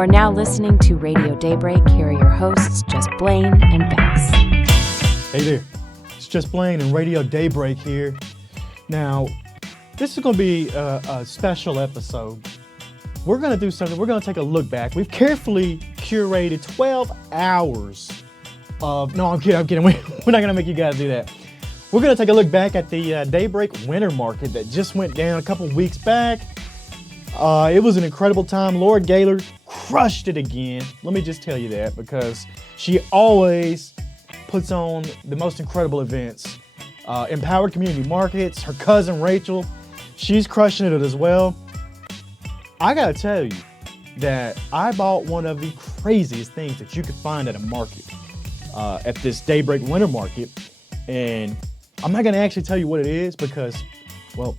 are now listening to Radio Daybreak. Here are your hosts, just Blane and Becks. Hey there, it's just Blane and Radio Daybreak here. Now, this is going to be a special episode. We're going to do something, we're going to take a look back. We've carefully curated 12 hours of, no, I'm kidding. We're not going to make you guys do that. We're going to take a look back at the Daybreak Winter Market that just went down a couple weeks back. It was an incredible time. Laura Gaylord crushed it again. Let me just tell you that, because she always puts on the most incredible events. Empowered community markets. Her cousin Rachel, she's crushing it as well. I gotta tell you that I bought one of the craziest things that you could find at a market, at this Daybreak Winter Market, and I'm not gonna actually tell you what it is because, well,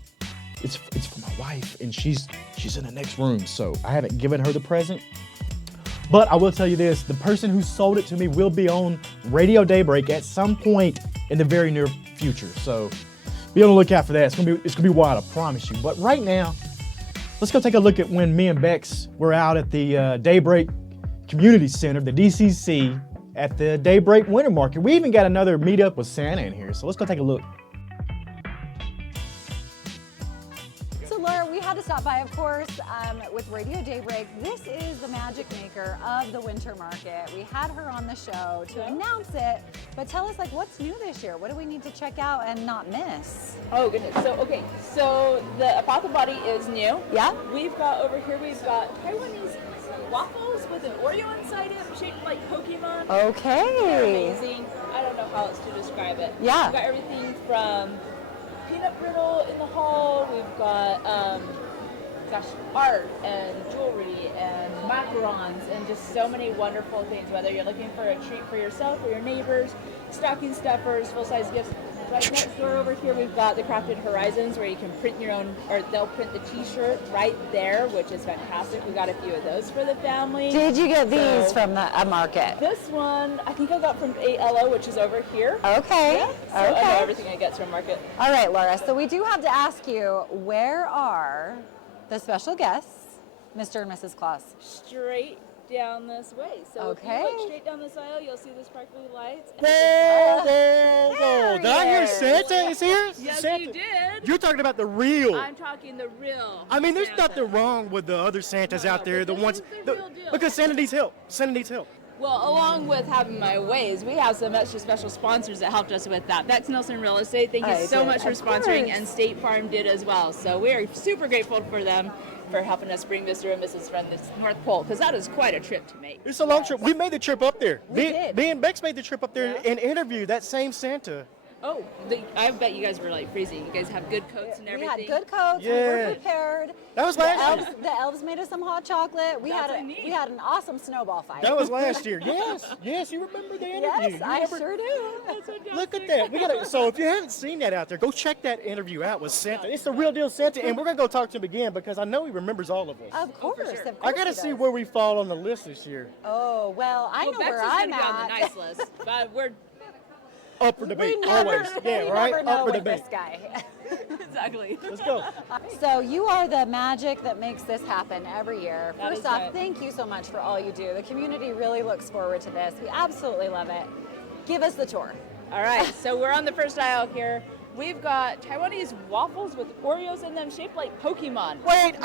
it's for my wife, and she's in the next room, so I haven't given her the present. But I will tell you this, the person who sold it to me will be on Radio Daybreak at some point in the very near future. So be on the lookout for that. It's gonna be wild, I promise you. But right now, let's go take a look at when me and Becks were out at the Daybreak Community Center, the DCC, at the Daybreak Winter Market. We even got another meetup with Santa in here, so let's go take a look. Laura, we had to stop by, of course, with Radio Daybreak. This is the magic maker of the Winter Market. We had her on the show to announce it, but tell us, what's new this year? What do we need to check out and not miss? Oh, goodness. So the Apothecary Body is new. Yeah? We've got Taiwanese waffles with an Oreo inside it, shaped like Pokemon. Okay. They're amazing. I don't know how else to describe it. Yeah. We've got everything from peanut brittle in the hall. We've got art and jewelry and macarons and just so many wonderful things, whether you're looking for a treat for yourself or your neighbors, stocking stuffers, full-size gifts. Right next door over here we've got the Crafted Horizons, where you can print your own, or they'll print the t-shirt right there, which is fantastic. We got a few of those for the family. Did you get these from a market? This one I think I got from ALO, which is over here. Okay. Yeah, so I know everything I get from market. All right, Laura, so we do have to ask you, where are the special guests, Mr. and Mrs. Claus? Straight down this way. So if you look straight down this aisle, you'll see the sparkly lights. Whoa. Did I hear Santa is here? Yes, Santa. you did. You're talking about the real. I'm talking the real. I mean, there's Santa. nothing wrong with the other Santas out there, the but ones, this is the real deal. because Santa needs help. Santa needs help. Well, along with having my ways, we have some extra special sponsors that helped us with that. Becks Nelson Real Estate, thank you so much for sponsoring, and State Farm did as well. So we are super grateful for them for helping us bring Mr. and Mrs. from this North Pole, because that is quite a trip to make. It's a long trip. We made the trip up there. We did. Me and Becks made the trip up there and interviewed that same Santa. Oh, I bet you guys were freezing. You guys have good coats and everything. We had good coats. Yeah. We were prepared. That was last year. The elves made us some hot chocolate. We That's had neat. we had an awesome snowball fight. That was last year. Yes, you remember the interview. Yes, I sure do. Look at that. So if you haven't seen that out there, go check that interview out with Santa. It's the real deal Santa, and we're going to go talk to him again because I know he remembers all of us. Of course, sure. I got to he see does. where we fall on the list this year. Oh, well, I know Becks where is I'm gonna be on the at. nice list, but we're Up for debate, We never, always. Yeah, we right? never know Up for with debate. this guy. exactly. Let's go. So you are the magic that makes this happen every year. That First is off, right. thank you so much for all you do. The community really looks forward to this. We absolutely love it. Give us the tour. All right, so we're on the first aisle here. We've got Taiwanese waffles with Oreos in them shaped like Pokemon. Wait,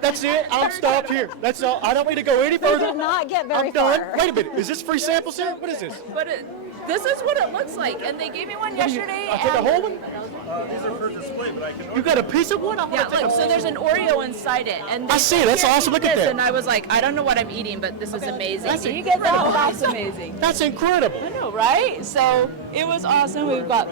that's it. I'm stopped here. That's all. I don't need to go any We further. did not get very I'm done. far. Wait a minute. Is this free samples here? What is this? But this is what it looks like, and they gave me one yesterday. I'll take a whole one? These are for display, but I can. You got a piece of one? I want Yeah, to take look, a so there's an Oreo inside it, and I see it. That's here, awesome. eat Look at this, that. And I was like, I don't know what I'm eating, but this is amazing. That's Do you get that? incredible. That's amazing. That's incredible. I know, right? So it was awesome. We've got.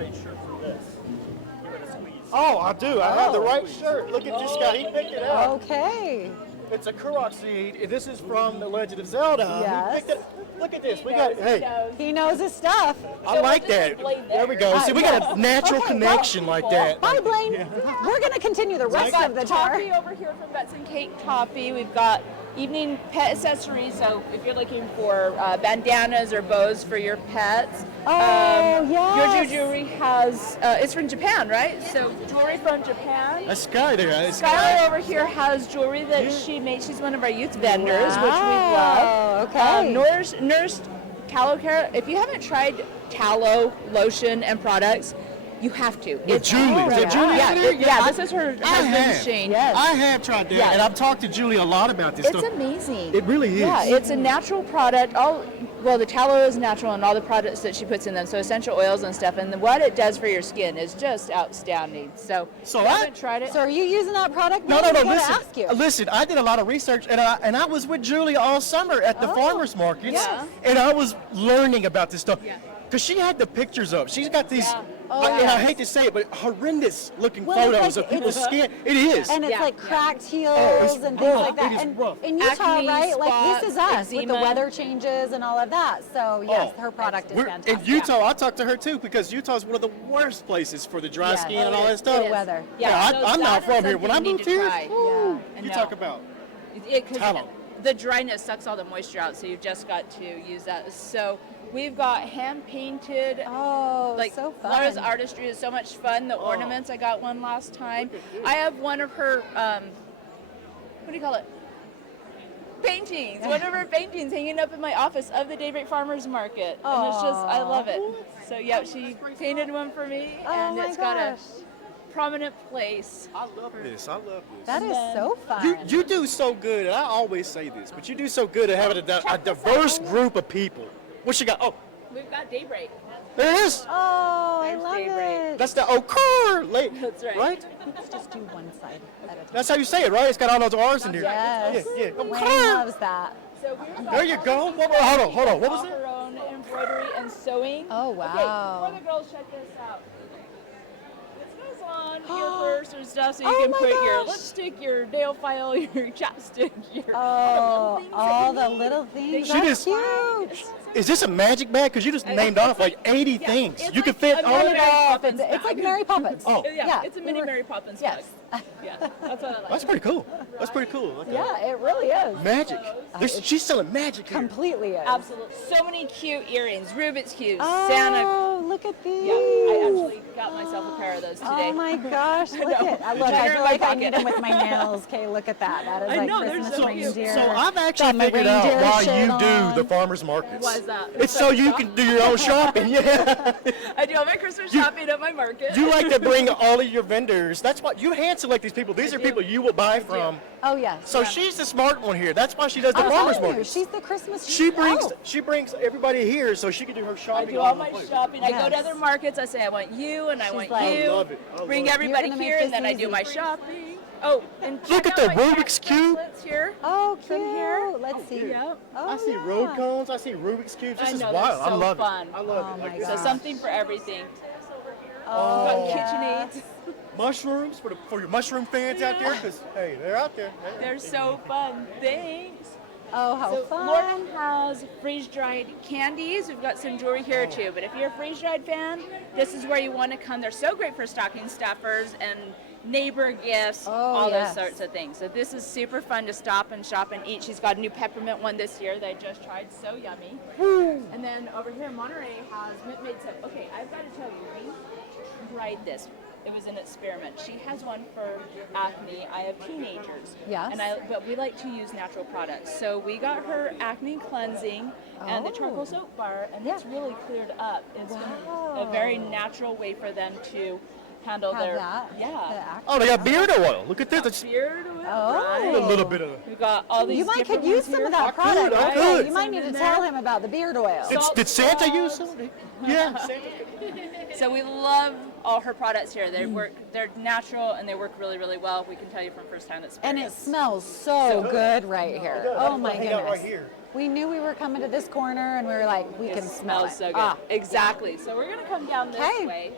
Oh, I do. I have the right shirt. Look at this guy. He picked it out. Okay. It's a Kurok seed. This is from The Legend of Zelda. Yes. He picked it. Look at this. We got, hey, He knows his stuff. I like that. There we go. See, we got a natural Okay, connection like that. Bye, Blaine. We're going to continue the We've rest got of the tour. toffee over here from Betts and Cake Toffee. We've got evening pet accessories. So if you're looking for bandanas or bows for your pets, yes. Your jewelry has, it's from Japan, right? So jewelry from Japan. That's Sky there. Skylar over here has jewelry that she made. She's one of our youth vendors, which we love. Okay. Nurse Tallow Care. If you haven't tried tallow, lotion, and products, you have to. With Julie. Is that Julie over there? Yeah, this is her husband, Shane. Yes. I have tried that, and I've talked to Julie a lot about this It's stuff. amazing. It really is. Yeah, it's a natural product. The tallow is natural and all the products that she puts in them, so essential oils and stuff. And what it does for your skin is just outstanding. So if you haven't tried it. So are you using that product? No, I was gonna listen. ask you. Listen, I did a lot of research, and I was with Julie all summer at the farmers markets, Yeah. and I was learning about this stuff. Yeah. Because she had the pictures up. She's got these, Oh, and I yes. hate to say it, but horrendous looking Well, it's photos like- of people's it's- skin. It is. And it's Yeah. like cracked heels it's and things rough. like that. It is And rough. in Utah, Acne, right? Like this is spots, us with the eczema. weather changes and all of that. So yes, her product is We're, fantastic. in Utah, I talked to her too, because Utah is one of the worst places for the dry Yes. skin and all that Good stuff. weather. Yeah, so I'm not that is from here. When I something you moved need to here, try. woo, I you know. talk about Because tallow. the dryness sucks all the moisture out, so you've just got to use that. So we've got hand painted. Oh, Like so fun. Laura's artistry is so much fun. The ornaments, I got one last time. I have one of her, what do you call it? Paintings. One of her paintings hanging up in my office of the Daybreak Farmers Market, and it's just I love it. So yeah, she painted one for me, and my it's got a gosh. prominent place. I love this. I love this. That is so fun. You do so good, and I always say this, but you do so good at having a diverse group of people. What you got? Oh, We've got Daybreak. there it is. Oh, I love Daybreak. it. That's the Okur late. That's right. Right? Let's just do one side at a time. That's how you say it, right? It's got all those R's in there. Yes. Yeah, yeah. Wayne Okur. loves that. So we've got There you go. Hold on. What was all that? her own embroidery and sewing. Oh, Okay, wow. before the girls check this out. This goes on your purse or stuff, so you Oh can my put your gosh. lipstick, your nail file, your chapstick, your Oh, things all that the you little need. things. She That's just- cute. Is this a magic bag? Because you just named off like 80 things. it's You could like fit a all of Mary that. Poppins It's like bag. Mary Poppins. Oh. Yeah, it's a mini we were- Mary Poppins Yes. bag. Yeah, that's what I like. That's pretty cool. That's pretty cool. Like Yeah, it really is. magic. She's selling magic here. Completely is. Absolutely. So many cute earrings, Rubik's Cubes, Oh, Santa. look at these. Yeah, I actually got myself a pair of those today. Oh my gosh, look know. at I They're look, I in feel my like I pocket. need them with my nails. Okay, look at that. That is I like know, they're Christmas so cute. reindeer. So I've Got actually my figured out reindeer why shit you do on. the farmers markets. Why is that? It's so you can do your own shopping. Yeah. I do all my Christmas shopping at my market. You like to bring all of your vendors. That's what you hand select these people. These are people you will buy from. Oh yes. So she's the smart one here. That's why she does the I'm farmers telling you, markets. she's the Christmas. She brings Oh. she brings everybody here so she can do her I shopping. do all in my one place. shopping. I go to Yes. other markets. I say I want you and I She's want like- you. I love it. I Bring love it. everybody You're gonna here, make and then this I do easy. my shopping. Oh, and Look check at out the my Rubik's Cube. bracelets here. Oh, From cute. here. Let's see. Yep. Oh, I see yeah. road cones. I see Rubik's cubes. This I is know, wild. they're I so love fun. it. I love Oh it. my Like, gosh. So something for everything. Oh, We've got yes. KitchenAids. mushrooms for your mushroom fans out there, because hey, they're out there. They're so fun. Thanks. Oh, how So fun. Laura has freeze-dried candies. We've got some jewelry here too. But if you're a freeze-dried fan, this is where you want to come. They're so great for stocking stuffers and neighbor gifts, all yes. those sorts of things. So this is super fun to stop and shop and eat. She's got a new peppermint one this year that I just tried. So yummy. And then over here in Monterey has made some. Okay, I've got to tell you, we tried this. It was an experiment. She has one for acne. I have teenagers. Yes. But we like to use natural products. So we got her acne cleansing and the charcoal soap bar, and it's really cleared up. It's been a very natural way for them to handle Have their that. The act- Oh, they got beard oil. Look at this. It's beard oil. Oh. a little bit of. We've got all these. You might different could use ones some here. of that product. I right? could. You might need to tell him about the beard oil. Did Santa use some? Yeah. So we love all her products here. They work. They're natural and they work really, really well. We can tell you from first-hand experience. And it smells so good right here. Oh my Hang out goodness. right here. We knew we were coming to this corner and we were like, we It can smell it. smells so good. Ah, Exactly. So we're gonna come down this Okay. way.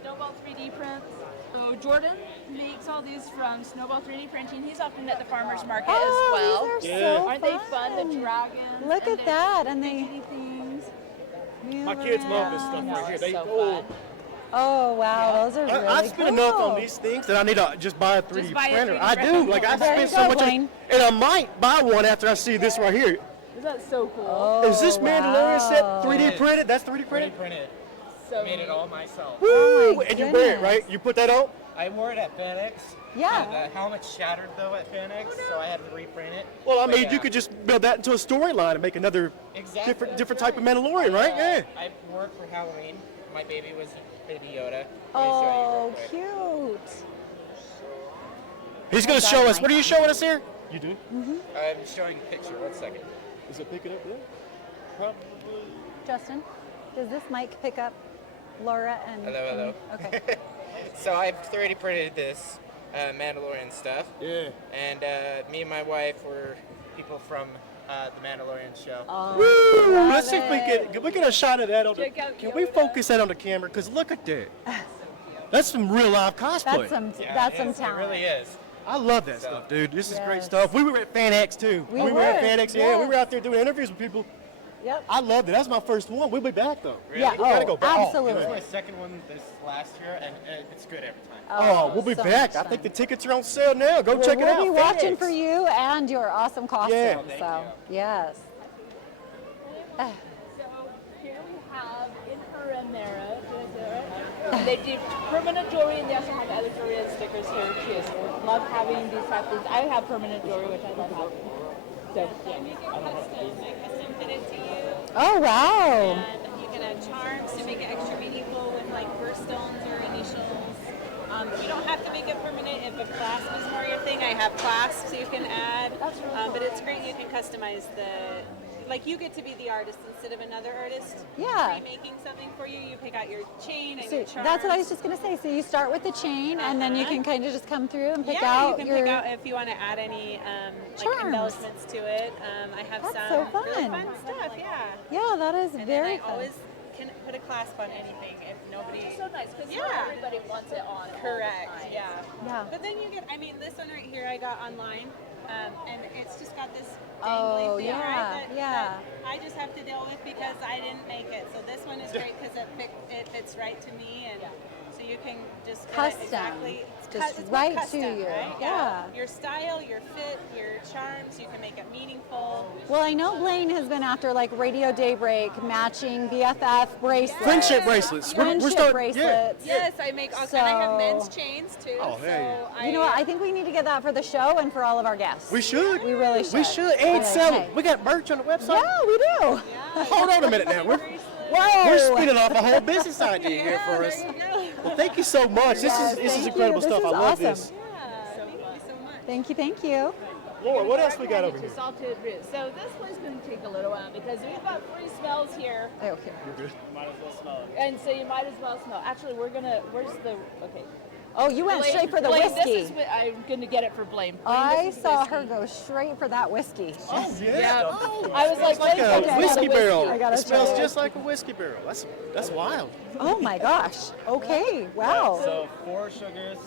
Snowball 3D prints. So Jordan makes all these from Snowball 3D printing. He's often at the farmers market as well. Oh, these are so Aren't they fun? The dragons. Look and at the that. And they. fidgety things. My kids love this stuff right here. They So oh, fun. Oh wow, those are really I spend cool. enough on these things that I need to just buy a 3D Just buy a printer. 3D I printer. do. Like I There spend you so go, much, Blane. and I might buy one after I see this right here. Isn't that so cool? Oh, Is this Mandalorian set wow. 3D printed? That's 3D 3D printed. printed. So Made it all myself. Woo! Oh my And you wear it, goodness. right? You put that on. I wore it at FedEx. Yeah. The helmet shattered though at FedEx, so I had to reprint it. Well, I But mean, yeah. you could just build that into a storyline and make another Exactly. different type of Mandalorian, right? Yeah. I wore it for Halloween. My baby was Baby Yoda. Let me Oh, show you real quick. cute. He's gonna show us. What are you showing us here? You do? I'm showing a picture. 1 second. Is it picking up there? Probably. Justin, does this mic pick up Laura and? Hello. Okay. So I've 3D printed this Mandalorian stuff. Yeah. And me and my wife were people from the Mandalorian show. Oh, Woo! love Let's see if we get a shot of that on the. Check out Can we Yoda. focus that on the camera? Cause look at that. That's some real live cosplay. That's some. Yeah, that's it some is. talent. It really is. I love that stuff, dude. This is great Yes. stuff. We were at FanX too. We were at were, FanX. Yeah, we yes. were out there doing interviews with people. Yep. I loved it. That's my first one. We'll be back though. Really? Yeah. We gotta Oh, go back. absolutely. It was my second one this last year, and it's good every time. Oh, we'll be so back. much I think the fun. tickets are on sale now. Go check it out. We'll be watching FanX. for you and your awesome costume. Yeah. So yes. So here we have in Paramera, they do permanent jewelry, and they also have other jewelry and stickers here too. So love having these type of things. I have permanent jewelry, which I love having. So yeah. Make it custom. I custom fit it to you. Oh wow. And you can add charms to make it extra meaningful with like birthstones or initials. You don't have to make it permanent if a clasp is more your thing. I have clasps you can add. That's really cool. But it's great you can customize the, like you get to be the artist instead of another artist. Yeah. Making something for you, you pick out your chain and So your charms. that's what I was just gonna say. So you start with the chain, and then you can kind of just come through and pick yeah, out you can your. pick out if you want to add any like Charms. embellishments to it. I have That's some so really fun. fun stuff. Yeah. Yeah, that is And very then I fun. always can put a clasp on anything if nobody. It's so nice because Yeah. not everybody wants it on. all the Correct. time. Yeah. Yeah. But then you get. I mean, this one right here I got online, and it's just got this Oh, dangly thing, yeah, right? yeah. That I just have to deal with because I didn't make it. So this one is great because it fits right to me, and so you can just fit Custom. it exactly. Just it's right to custom, you. Right? Yeah. Your style, your fit, your charms. You can make it meaningful. Well, I know Blane has been after like Radio Daybreak matching BFF bracelets. Friendship bracelets. Friendship starting. Yeah. bracelets. Yes, I make all kind. I have So- men's chains too. Oh, hey. So You know what? I think we need to get that for the show and for all of our guests. We should. We really should. We should. And Like, sell hey. it. We got merch on the website. Yeah, we do. Yeah. Hold on a minute now. Whoa. We're spinning off a whole business idea here for us. There you go. Well, thank you so much. This Yes, is thank incredible you. stuff. This I is love awesome. this. Yeah, thank you so much. Thank you, thank you. Laura, what else we got over here? Salted root. So this one's going to take a little while because we've got free smells here, Okay. Might as well smell it. and so you might as well smell. Actually, we're gonna. Where's the? Okay. Oh, you went straight for the Blane, whiskey. This is what I'm going to get it for Blane. Blane, I this is saw whiskey. her go straight for that whiskey. Oh, yeah. I was like, It's like Blane, a okay, whiskey barrel. I gotta It smells try it. just like a whiskey barrel. That's wild. Oh my gosh. Okay. Wow. So 4 sugars,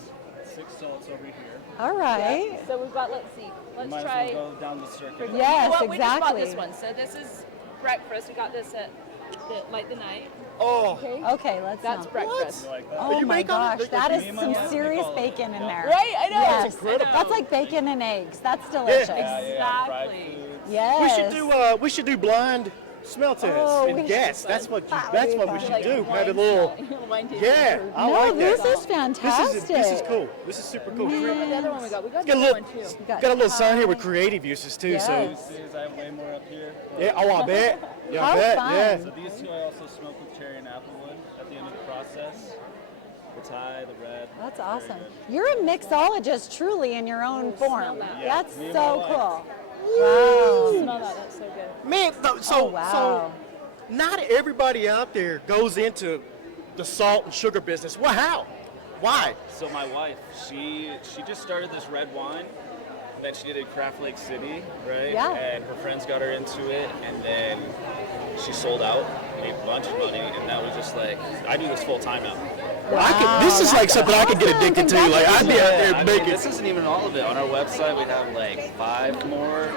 6 salts over here. All right. So we've got. Let's see. Let's Might try. as well go down the circuit. Yes, Well, we just bought exactly. this one. So this is breakfast. We got this at Light the Night. Oh. Okay, let's That's know. breakfast. You like that? Oh you my bake on it? gosh, that is Cream some on it? serious We call it. bacon in there. Right? I know. Yes. incredible. That's like bacon and eggs. That's delicious. Yeah, yeah, fried Exactly. foods. Yes. We should do blind smell tests Oh, and we guess. should. That's That what would be we fun. should do. Have a wine little. smell- wine tasting. Yeah, I No, like this that. is fantastic. This is cool. This is super cool. Look at the other one we got. We got Got a another little, one too. got a little sign here with creative uses too. So Yes. Juices, I have way more up here. yeah, oh I bet. Yeah, I How bet. fun. Yeah. So these 2 I also smoke with cherry and applewood at the end of the process. The Thai, the red. That's very awesome. good. You're a mixologist truly in your own form. that. Yeah, That's me and so my wife. cool. Wow. Smell that. That's so good. Man, Oh, wow. so not everybody out there goes into the salt and sugar business. Well, how? Why? So my wife, she just started this red wine. Then she did it at Craft Lake City, right? Yeah. And her friends got her into it, and then she sold out, made a bunch of money, and that was just like, I do this full time now. This is like something I could get awesome. addicted to. Like I'd be out there I mean, making. this isn't even all of it. On our website, we have like 5 more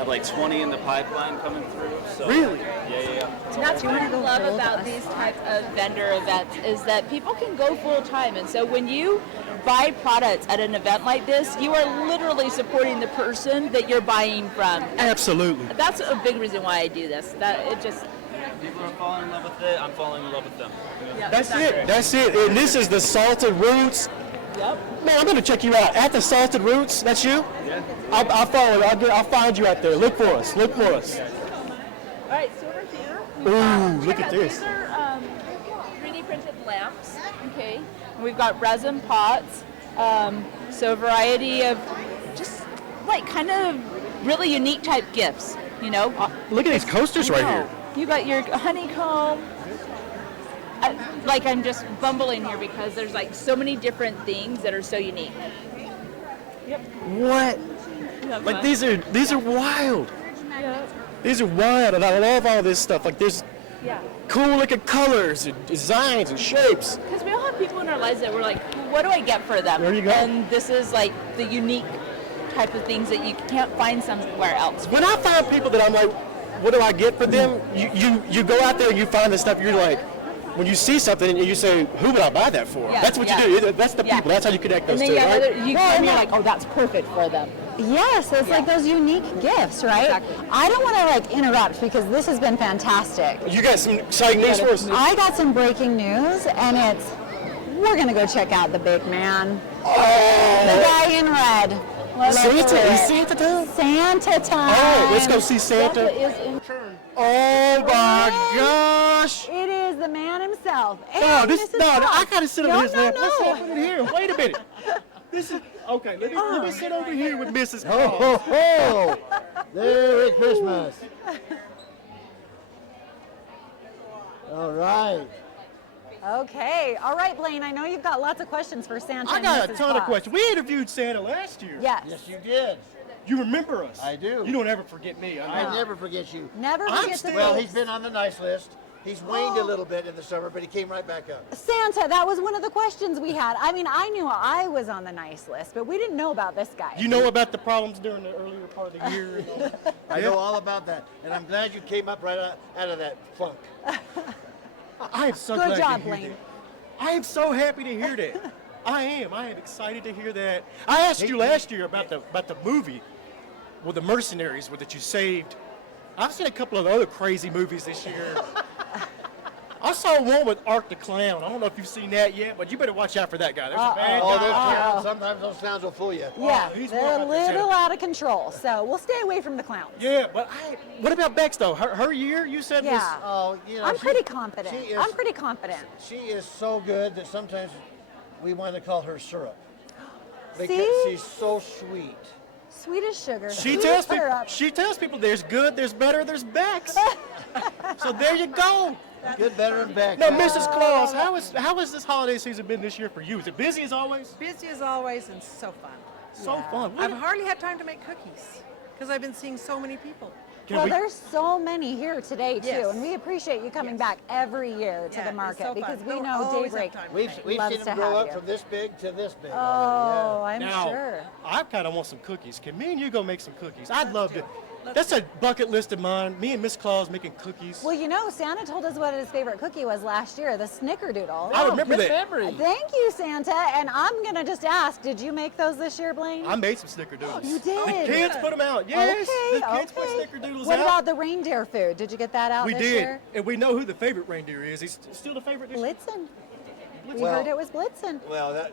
have like 20 in the pipeline coming through. So, Really? Yeah. That's what I love about these types of vendor events is that people can go full time. And so when you buy products at an event like this, you are literally supporting the person that you're buying from. Absolutely. That's a big reason why I do this. People are falling in love with it. I'm falling in love with them. That's it. That's it. And this is the Salted Roots. Yep. Man, I'm gonna check you out at the Salted Roots. That's you? Yeah. I'll follow. I'll find you out there. Look for us. Look for us. All right, so over here. Ooh, look at this. These are 3D printed lamps. Okay. And we've got resin pots. So a variety of just like kind of really unique type gifts. You know. Look at these coasters right here. You got your honeycomb. I'm just bumbling here because there's like so many different things that are so unique. Yep. What? Like Like these are wild. Yeah. These are wild, and I love all this stuff. Like there's Yeah. cool looking colors and designs and shapes. Because we all have people in our lives that we're like, what do I get for them? There you go. And this is like the unique type of things that you can't find somewhere else. When I find people that I'm like, what do I get for them? You go out there and you find this stuff. You're like, when you see something and you say, who would I buy that for? Yeah, That's what yeah. you do. That's the Yeah. people. That's how you connect those And two, then right? and you're like, oh, that's perfect for them. Yes, it's like those unique gifts, right? Exactly. I don't want to like interrupt because this has been fantastic. You got some exciting news for us? I got some breaking news, and we're gonna go check out the big man, the guy in red. Let's do Santa? it. Is Santa time? Santa time. Oh, let's go see Santa. Is in turn. Oh my gosh! It is the man himself. No, And Mrs. Claus. I gotta sit over his lap. What's No. happening here? Wait a minute. This is okay. Let me sit over here with Mrs. Ho, ho, Claus. ho! Merry Christmas. All right. Okay. All right, Blane. I know you've got lots of questions for Santa. I and got a Mrs. ton of Claus. questions. We interviewed Santa last year. Yes. Yes, you did. You remember us? I do. You don't ever forget me. I know. I never forget you. Never I'm forget still- the Well, face. he's been on the nice list. He's waned a little bit in the summer, but he came right back up. Santa, that was one of the questions we had. I mean, I knew I was on the nice list, but we didn't know about this guy. You know about the problems during the earlier part of the year? And all that? I know all about that, and I'm glad you came up right out of that funk. I am so Good glad job, to hear Blane. that. I am so happy to hear that. I am excited to hear that. I asked you last year about the movie with the mercenaries that you saved. I've seen a couple of other crazy movies this year. I saw one with Art the Clown. I don't know if you've seen that yet, but you better watch out for that guy. There's a bad Oh, guy. those clowns, sometimes those clowns will fool you. Yeah, he's they're more a about the little Santa. out of control, so we'll stay away from the clowns. Yeah, but what about Becks though? Her year you said was. Yeah. Oh, you know, I'm she- pretty confident. she is- I'm pretty confident. She is so good that sometimes we want to call her syrup. Because See? she's so sweet. Sweet as sugar. She Sweet tells her people. up. She tells people there's good, there's better, there's Becks. So there you go. Good, better, and back. Now, Mrs. Claus, how has this holiday season been this year for you? Is it busy as always? Busy as always and so fun. So fun. I've hardly had time to make cookies because I've been seeing so many people. Well, there's so many here today too, Yes. and we appreciate you coming back every year to Yeah, the it's market so because fun. we Don't know always have Daybreak time to We've make. loves seen to them grow have up you. from this big to this big. Oh, already, I'm Now, sure. I kind of want some cookies. Can me and you go make some cookies? I'd love to. That's a bucket list of mine. Me and Miss Claus making cookies. Well, you know, Santa told us what his favorite cookie was last year, the Snickerdoodle. I remember good that. memory. Thank you, Santa. And I'm gonna just ask, did you make those this year, Blaine? I made some snickerdoodles. You did? The kids put them out. Yes. Okay, the kids put okay. snickerdoodles What out. about the reindeer food? Did you get that out We this did. year? And we know who the favorite reindeer is. He's still the favorite this year. Blitzen. We Well- heard it was Blitzen. Well,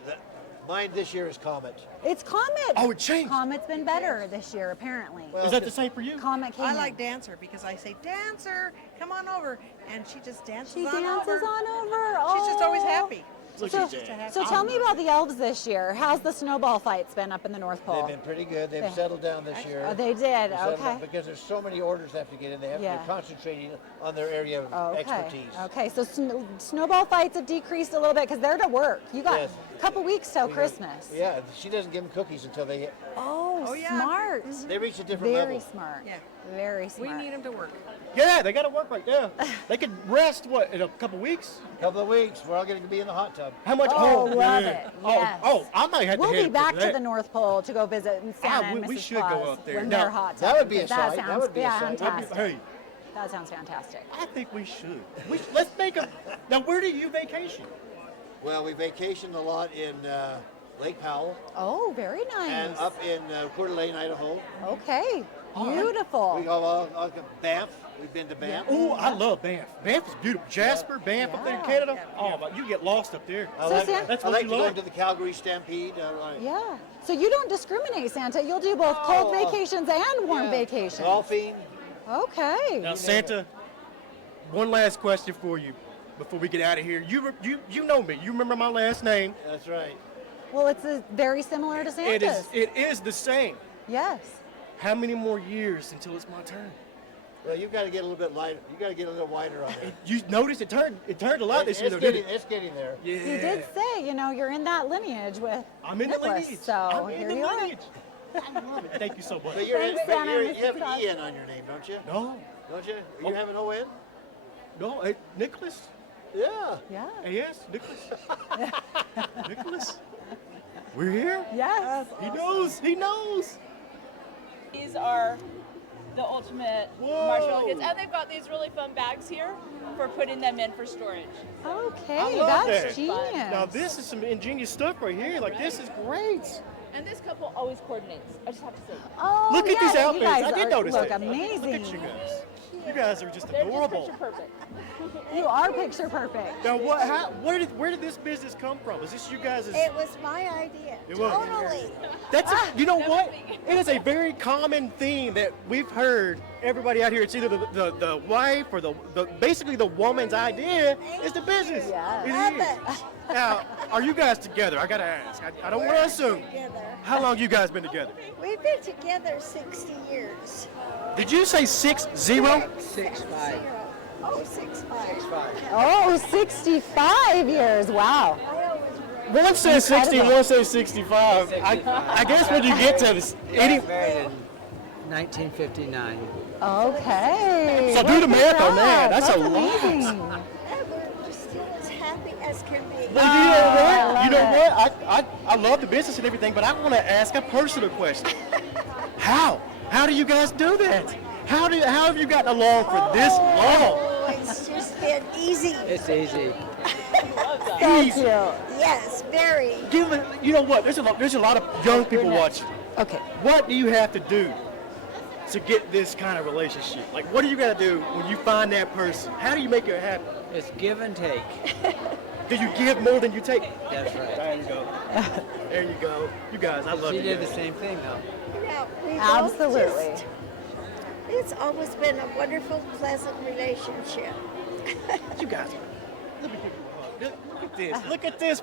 mine this year is Comet. It's Comet. Oh, it changed. Comet's been better this year, apparently. Well, Is that the same for you? Comet came I in. like Dancer because I say, Dancer, come on over. And she just dances She on dances over. on over. She's just always Oh. happy. Look So, at that. so tell me about the Elves this year. How's the snowball fights been up in the North Pole? They've been pretty good. They've They- settled down this year. Oh, they did. They've settled down Okay. Because there's so many orders they have to get in. They have Yeah. to be concentrating on their area of Okay. expertise. Okay. So snowball fights have decreased a little bit because they're to work. You got Yes. a couple weeks till Christmas. Yeah, she doesn't give them cookies until they. Oh, Oh, yeah. smart. They reach a different Very level. smart. Yeah. Very We smart. need them to work. Yeah, they got to work right there. They could rest, what, in a couple weeks? Couple of weeks, we're all going to be in the hot tub. How much? Oh, love yeah. it. Oh, Yes. oh, I might have We'll to be head back for to that. the North Pole to go visit Santa and we Mrs. should go Claus up there. when Now, they're hot. that would be a That sight. sounds That would be a sight. fantastic. Hey, That sounds fantastic. I think we should. Let's make a. Now, where do you vacation? Well, we vacationed a lot in Lake Powell Oh, very nice. and up in Coeur d'Alene, Idaho. Okay, beautiful. We go all Banff. We've been to Banff. Oh, I love Banff. Banff is beautiful. Jasper, Banff up there in Canada. Oh, but you get lost up there. I like, That's I what like you to go like. into the Calgary Stampede. Yeah. So you don't discriminate, Santa. You'll do both cold vacations and warm vacations. Golfing. Okay. Now, Santa, one last question for you before we get out of here. You know me. You remember my last name. That's right. Well, it's very similar to Santa's. It is the same. Yes. How many more years until it's my turn? Well, you've got to get a little bit lighter. You got to get a little wider on it. You noticed it turned a lot this year, It's though, didn't getting, it's getting there. it? Yeah. You did say, you're in that lineage with I'm in the Nicholas, lineage. so I'm in here the you are. lineage. I love it. Thank you so much. But you're, Thanks, but Santa, you Mrs. have Claus. an E-N on your name, don't you? No, Don't you? You have an O-N? no, Nicholas. Yeah. Yeah. Yes, Nicholas. Nicholas. We're here. Yes. He knows. He knows. These are the ultimate Whoa. marshmallow kits, and they've got these really fun bags here for putting them in for storage. Okay, I love that's that. genius. Now this is some ingenious stuff right here. Like this is great. And this couple always coordinates. I just have to say. Oh, Look at yeah, these you outfits. guys I did are- notice look that. amazing. Look at you guys. You guys are just They're adorable. just picture perfect. You are picture perfect. Now where did this business come from? Is this you guys? It was my idea. It was. Totally. That's you know what? It is a very common theme that we've heard. Everybody out here, it's either the wife or the basically the woman's idea is the business. Yes. It is. Now, are you guys together? I gotta ask. I don't want to assume. Together. How long you guys been together? We've been together 60 years. Did you say 6-0? 6'5". Oh, 6'5". Oh, 65 years. Wow. I always One says 60, Incredible. one says 65. I guess when you get to this, Married in 1959. Okay. So do Look the math at on that. That's a lot. amazing. and we're just still as happy as can be. Well, I love you know it. what? I love the business and everything, but I want to ask a personal question. How? How do you guys do that? How have you gotten along for this long? Oh, it's just been easy. It's easy. So Easy. cute. Yes, very. You know what? There's a lot of young people watching. Okay. What do you have to do to get this kind of relationship? Like, what do you got to do when you find that person? How do you make it happen? It's give and take. Do you give more than you take? That's right. There you go. There you go. You guys, I love She you did the guys. same thing, though. Yeah, we Absolutely. both it's always been a wonderful, pleasant relationship. You guys, let me give you a hug. Look at this. Look at this.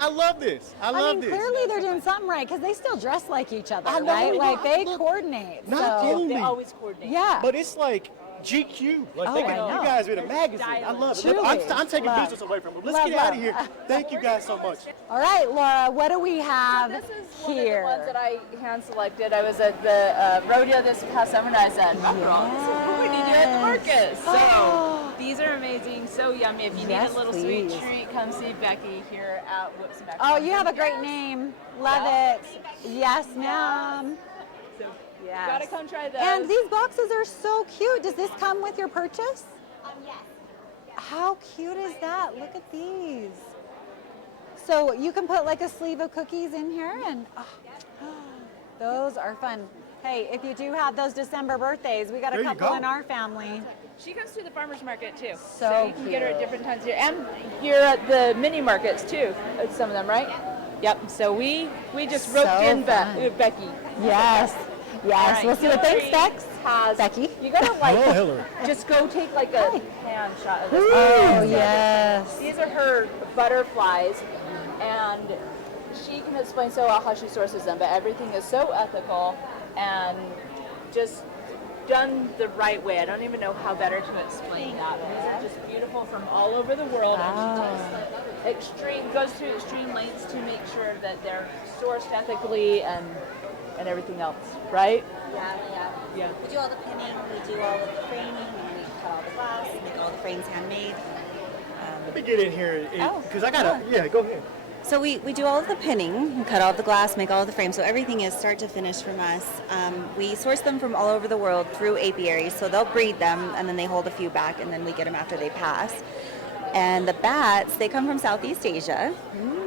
I love this. I love this. Clearly they're doing something right because they still dress like each other, I know, right? Like they look, coordinate. not so. only- They always coordinate. Yeah. But it's like GQ. Like Oh, they I can, know. you guys are in a magazine. I love it. Look, Truly. I'm taking Love. business away from them. Let's Love, get out of love. here. Thank you guys so much. All right, Laura, what do we have This is here? one of the ones that I hand selected. I was at the rodeo this past summer and I said, macarons, what would you do at the market? So these are amazing, so yummy. If you Yes, need a little please. sweet treat, come see Becky here at Whoops and Oh, Macarons. you have a great name. Love it. Yes, ma'am. So Yes. gotta come try those. And these boxes are so cute. Does this come with your purchase? Yes. How cute is that? Look at these. So you can put like a sleeve of cookies in here and those are fun. Hey, if you do have those December birthdays, we got a There you couple go. in our family. She comes to the farmer's market too. So you can get her at cute. different times here. And you're at the mini markets too, some of them, right? Yep. So we just roped So in fun. Becky. Yes. Yes. All right, We'll see what thanks, Hillary Becks. has Becky. You gotta like Hello, Hillary. just go take like a hand shot of this. Oh, So yes. These are her butterflies, and she can explain so well how she sources them, but everything is so ethical and just done the right way. I don't even know how better to explain that. These are just beautiful from all over the world, and she goes through extreme lengths to make sure that they're sourced ethically, and and everything else, right? Yeah. We do all the pinning, we do all of the framing, we cut all the glass, make all the frames handmade. Let me get in here, because I got to, go ahead. So we do all of the pinning, cut all of the glass, make all of the frames. So everything is start to finish from us. We source them from all over the world through apiaries. So they'll breed them, and then they hold a few back, and then we get them after they pass. And the bats, they come from Southeast Asia.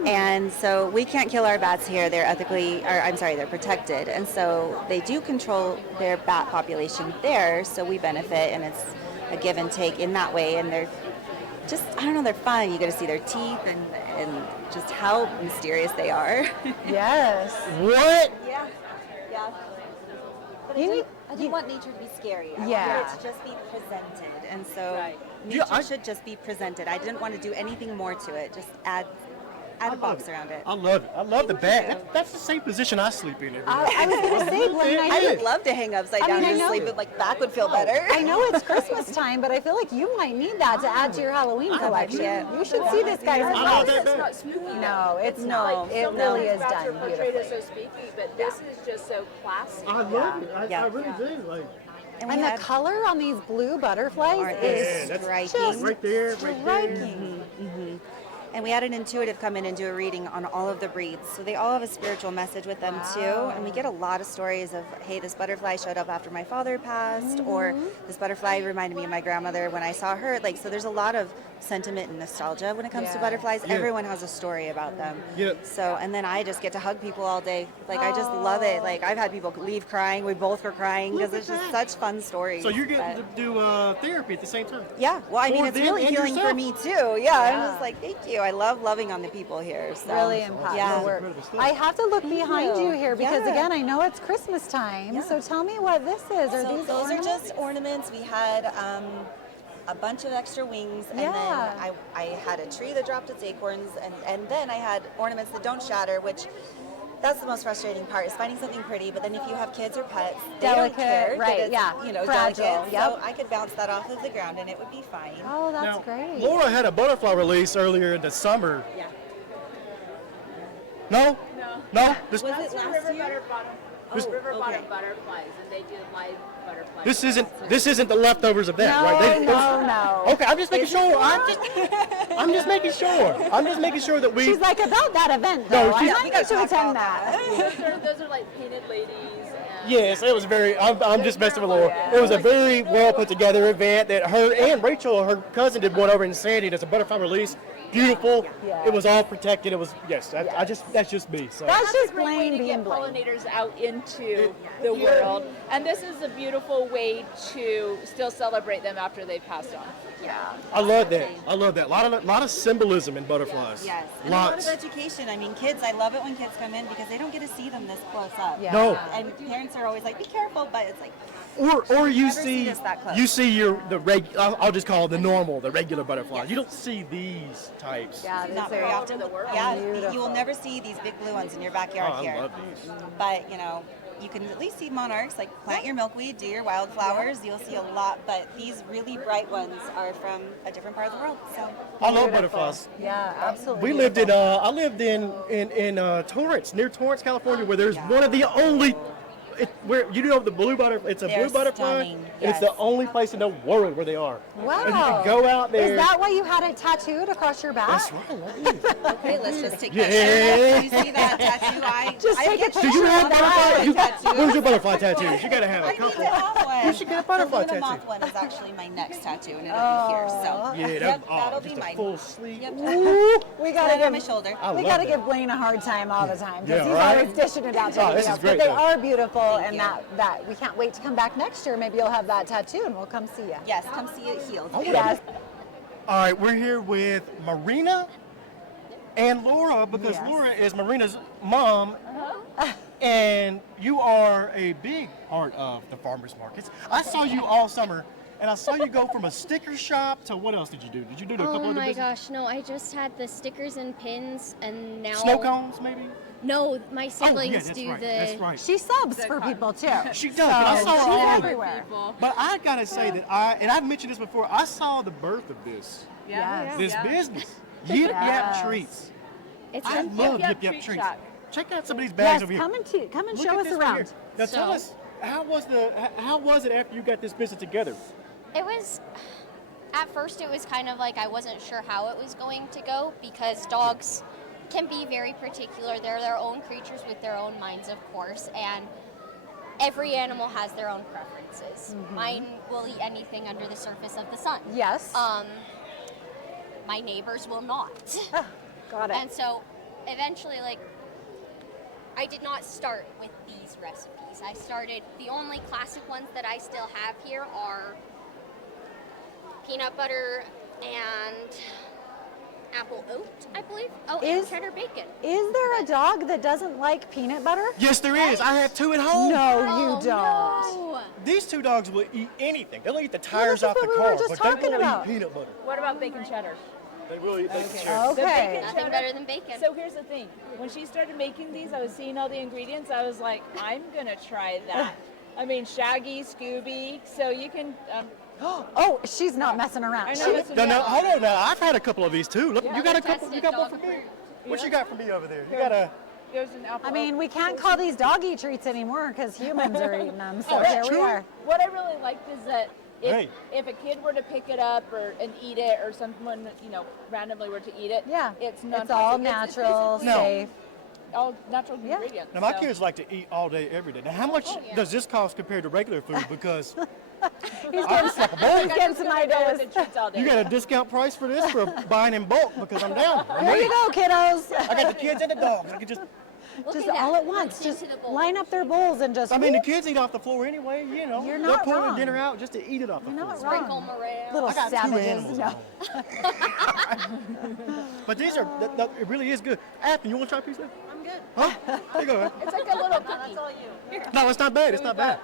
And so we can't kill our bats here. They're they're protected. And so they do control their bat population there, so we benefit, and it's a give and take in that way. And they're just, I don't know, they're fun. You get to see their teeth and just how mysterious they are. Yes. What? Yeah. But I didn't want nature to be scary. I wanted it to just be presented. And so nature should just be presented. I didn't want to do anything more to it. Just add a box around it. I love it. I love the bat. That's the same position I sleep in every day. I was going to say, Blane, I would love to hang upside down and sleep, but like back would feel better. I know it's Christmas time, but I feel like you might need that to add to your Halloween collection. You should see this guy's house. It's not spooky. No, it's not. It really is done beautifully. So spooky, but this is just so classy. I love it. I really do. Like. And the color on these blue butterflies is striking. Right there. Mm-hmm. And we had an intuitive come in and do a reading on all of the breeds. So they all have a spiritual message with them too. And we get a lot of stories of, hey, this butterfly showed up after my father passed, or this butterfly reminded me of my grandmother when I saw her. Like, so there's a lot of sentiment and nostalgia when it comes to butterflies. Everyone has a story about them. So, and then I just get to hug people all day. Like, I just love it. Like, I've had people leave crying. We both were crying because it's just such fun stories. So you're getting to do therapy at the same time? Yeah. Well, I mean, it's really healing for me too. Yeah. I'm just like, thank you. I love loving on the people here. So. Really impactful work. I have to look behind you here because, again, I know it's Christmas time. So tell me what this is. Those are just ornaments. We had a bunch of extra wings, and then I had a tree that dropped its acorns, and then I had ornaments that don't shatter, which that's the most frustrating part, is finding something pretty, but then if you have kids or pets, they don't care that it's, fragile. Delicate. So I could bounce that off of the ground and it would be fine. Oh, that's great. Laura had a butterfly release earlier in the summer. Yeah. No? Was it last year? River bottom butterflies, and they do live butterflies. This isn't the leftovers of that, right? No. Okay, I'm just making sure. I'm just making sure. I'm just making sure that we. She's like, about that event, though. I might need to attend that. Those are like painted ladies. Yes, it was very. I'm just messing with Laura. It was a very well put together event that her and Rachel, her cousin, did one over in Sandy. That's a butterfly release. Beautiful. It was all protected. It was that's just me. So. That's just a great way to get pollinators out into the world, and this is a beautiful way to still celebrate them after they've passed on. Yeah. I love that. A lot of symbolism in butterflies. Yes. And a lot of education. I mean, kids, I love it when kids come in because they don't get to see them this close up. Yeah. No. And parents are always like, be careful, but it's like, or you never seen us that close. you see I'll just call it the regular butterflies. You don't see these types. Yeah, not very often. You will never see these big blue ones in your backyard here. I love these. But you can at least see monarchs, like plant your milkweed, do your wildflowers. You'll see a lot, but these really bright ones are from a different part of the world. So I love butterflies. Yeah, absolutely. We lived I lived in Torrance, near Torrance, California, where there's one of the only. Where the blue butterfly, it's a blue butterfly, and it's the only place in the world where they are. Wow. And you can go out there. Is that why you had it tattooed across your back? That's right. okay, let's just take that. You see that tattoo? Just take a picture. Do you have butterfly? Where's your butterfly tattoos? You gotta have a I couple. need to have one. You should get a butterfly the tattoo. moth one is actually my next tattoo, and it'll be here. So that'll just be a mine. full sleeve. Yep. We gotta on my shoulder. We gotta give Blane a hard time all the time because Yeah, he's right? always dishing it out to everybody this is else. great, But they though. are beautiful, and that we can't wait to come back next year. Maybe you'll have that tattoo, and we'll come see you. Yes, come see it healed. Yes. All right, we're here with Marina and Laura because Laura is Marina's mom, and you are a big part of the farmers markets. I saw you all summer, and I saw you go from a sticker shop to what else did you do? Did you do a couple Oh other my businesses? gosh, no, I just had the stickers and pins, and now... Snow cones, maybe? No, my siblings that's do right, the... that's right. She subs for people too. She does, but I saw her all she's over. everywhere. But I gotta say that I've mentioned this before, I saw the birth of this Yes. business. Yip Yap Treats. It's I love Yip Yap Treats. check out some of these bags Yes, over here. come and Look show at us this right around. here. Now tell us, how was it after you got this business together? It was, at first it was kind of like I wasn't sure how it was going to go because dogs can be very particular. They're their own creatures with their own minds, of course, and every animal has their own preferences. Mine will eat anything under the surface of the sun. Yes. My neighbors will not. Got it. And so eventually, like, I did not start with these recipes. I started, the only classic ones that I still have here are peanut butter and apple oat, I believe. Oh, and cheddar bacon. Is there a dog that doesn't like peanut butter? Yes, there is. I have 2 at home. No, you don't. No. These 2 dogs will eat anything. They'll eat the tires off the what we car, were just but they talking won't about. eat peanut butter. What about bacon cheddar? They will eat bacon Okay. cheddar. The bacon Nothing cheddar- better than bacon. So here's the thing. When she started making these, I was seeing all the ingredients. I was like, I'm going to try that. I mean, Shaggy, Scooby. So you can... Oh, she's not messing around. I know. No, hold on now. I've had a couple of these too. Look, Yeah. you got a couple. Tested You got one dog for me. food. What you got for me over there? You got a. There's an apple. I mean, we can't call these doggy treats anymore because humans are eating them. So that's here we true. are. What I really liked is that Hey. if a kid were to pick it up and eat it, or someone randomly were to eat it, Yeah, it's it's all natural, basically safe. all natural ingredients. Now my so. kids like to eat all day, every day. Now how much does this cost compared to regular food? Because He's getting some ideas. you got a discount price for this for buying in bulk because I'm down. There you go, kiddos. I got the kids and the dogs. I can just. Just all at once. Just line up their bowls and just. I mean, the kids eat off the floor anyway. You know, You're they're not pulling wrong. their dinner out just to eat it off the You're floor. not Sprinkle wrong. morale. Little I got 2 savages. animals. No. But these are, it really is good. Afton, you want to try a piece of it? I'm good. Huh? There you go, man. It's like a little cookie. That's all you. No, it's not bad. It's not bad.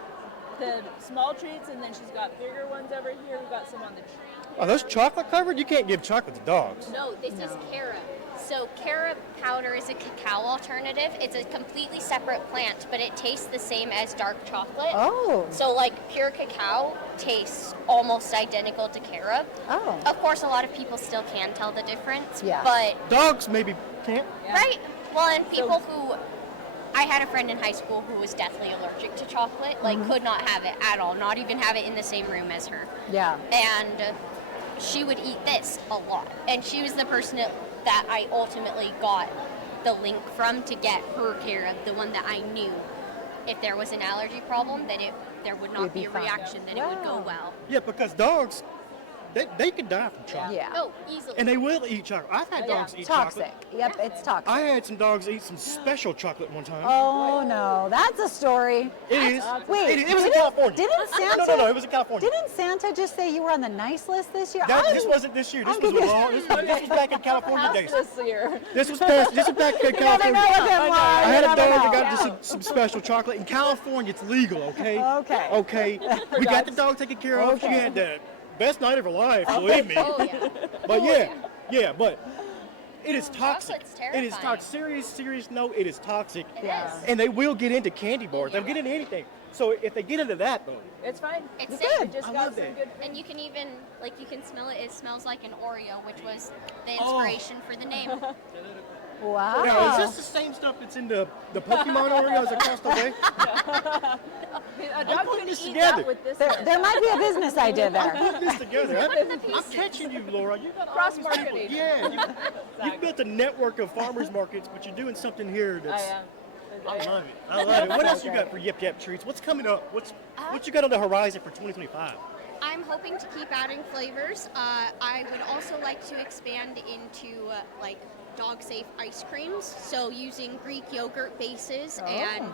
The small treats, and then she's got bigger ones over here. We've got some on the tree. Are those chocolate covered? You can't give chocolate to dogs. No, this is carob. So carob powder is a cacao alternative. It's a completely separate plant, but it tastes the same as dark chocolate. Oh. So like pure cacao tastes almost identical to carob. Oh. Of course, a lot of people still can tell the difference. Yeah. But Dogs maybe can't. right. Well, and people who I had a friend in high school who was deathly allergic to chocolate, like could not have it at all, not even have it in the same room as her. Yeah. And she would eat this a lot. And she was the person that I ultimately got the link from to get her carob, the one that I knew if there was an allergy problem, that there would not It'd be be a fine. reaction, that it would go well. Yeah, because dogs, they can die from chocolate. Yeah. Oh, easily. And they will eat chocolate. I've had dogs eat Toxic. chocolate. Yep, it's toxic. I had some dogs eat some special chocolate one time. Oh no, that's a story. It is. Wait, It was in California. Didn't Santa? No, it was in California. Didn't Santa just say you were on the nice list this year? This wasn't this year. This was this was back in California days. This year. This was back in You never California. know with him, Laura. I You had a never dog know. that got some special chocolate. In California, it's legal, okay? Okay. Okay. We got the dog taken care of. She Okay. had the best night of her life, believe me. Oh, yeah. But but it is toxic. Chocolate's It is terrifying. toxic. Serious note, it is toxic. It is. And they will get into candy bars. They'll get into anything. So if they get into that, though, It's fine. It's It's safe. good. Just I got love some that. good. And you can even, like, you can smell it. It smells like an Oreo, which was the Oh. inspiration for the name. Wow. now is this the same stuff that's in the Pokemon Oreos across the way? A dog putting could this eat together. that with this. There might be a business idea I'm there. putting this together. One of the I'm pieces. catching you, Laura. You got all Cross these people. marketing. Yeah, you've built a network of farmers markets, but you're doing something here I that's. am. I love it. I love it. What else you got for Yip Yap treats? What's coming up? What you got on the horizon for 2025? I'm hoping to keep adding flavors. I would also like to expand into like dog-safe ice creams. So using Greek yogurt bases and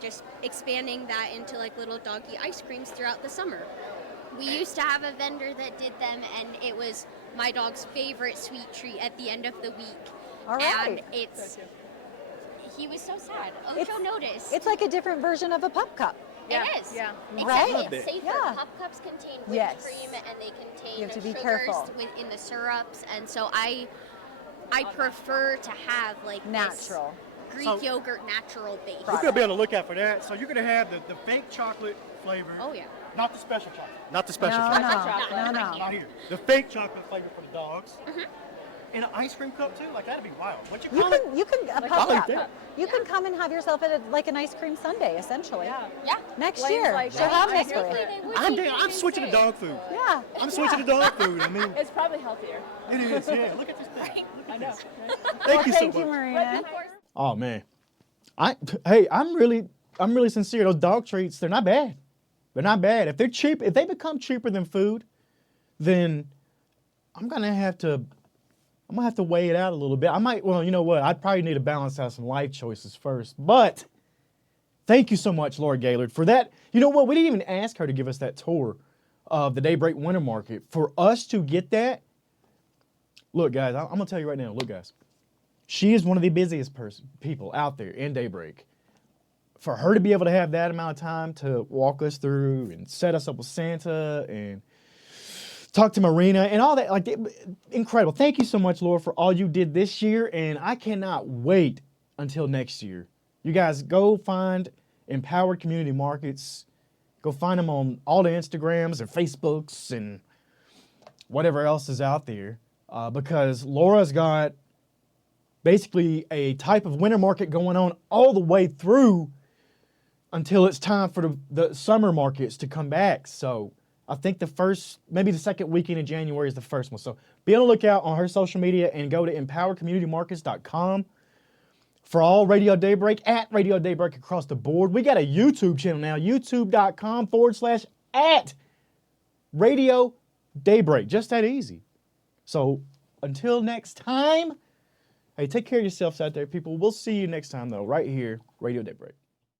just expanding that into like little doggy ice creams throughout the summer. We used to have a vendor that did them, and it was my dog's favorite sweet treat at the end of the week. All right. And he was so sad. Ocho noticed. It's like a different version of a pup cup. It is. Yeah. Except Right? it's safer. Yeah. Pup cups contain whipped Yes. cream, and they contain You have to be sugars careful. in the syrups, and so I prefer to have like this Natural. Greek So- yogurt natural base. We're gonna be on the lookout for that. So you're gonna have the fake chocolate flavor. Oh yeah. Not the special chocolate. Not the special No, chocolate. no, no. Not here. The fake chocolate flavor for the dogs. In an ice cream cup too? Like that'd be wild. What you You call it? Pop like Up. that. You can come and have yourself at like an ice cream sundae, essentially. Yeah. Next Blaine's year. like, She'll have this for you. I'm switching to dog food. Yeah. I'm switching to dog food. I mean, It's probably healthier. it is. Yeah. Look at this thing. I know. Thank you so Thank you, much. Marina. Oh man, I'm really sincere. Those dog treats, they're not bad. They're not bad. If they're cheap, if they become cheaper than food, then I'm gonna have to weigh it out a little bit. I might, well, you know what? I'd probably need to balance out some life choices first. But thank you so much, Laura Gaylord, for that. You know what? We didn't even ask her to give us that tour of the Daybreak Winter Market. For us to get that, look, guys, I'm gonna tell you right now. Look, guys, she is one of the busiest people out there in Daybreak. For her to be able to have that amount of time to walk us through and set us up with Santa and talk to Marina and all that, like, incredible. Thank you so much, Laura, for all you did this year, and I cannot wait until next year. You guys go find Empowered Community Markets. Go find them on all the Instagrams and Facebooks and whatever else is out there, because Laura's got basically a type of winter market going on all the way through until it's time for the summer markets to come back. So I think maybe the second weekend in January is the first one. So be on the lookout on her social media and go to empoweredcommunitymarkets.com for all Radio Daybreak, at Radio Daybreak across the board. We got a YouTube channel now, youtube.com/@ Radio Daybreak. Just that easy. So until next time, hey, take care of yourselves out there, people. We'll see you next time, though, right here, Radio Daybreak.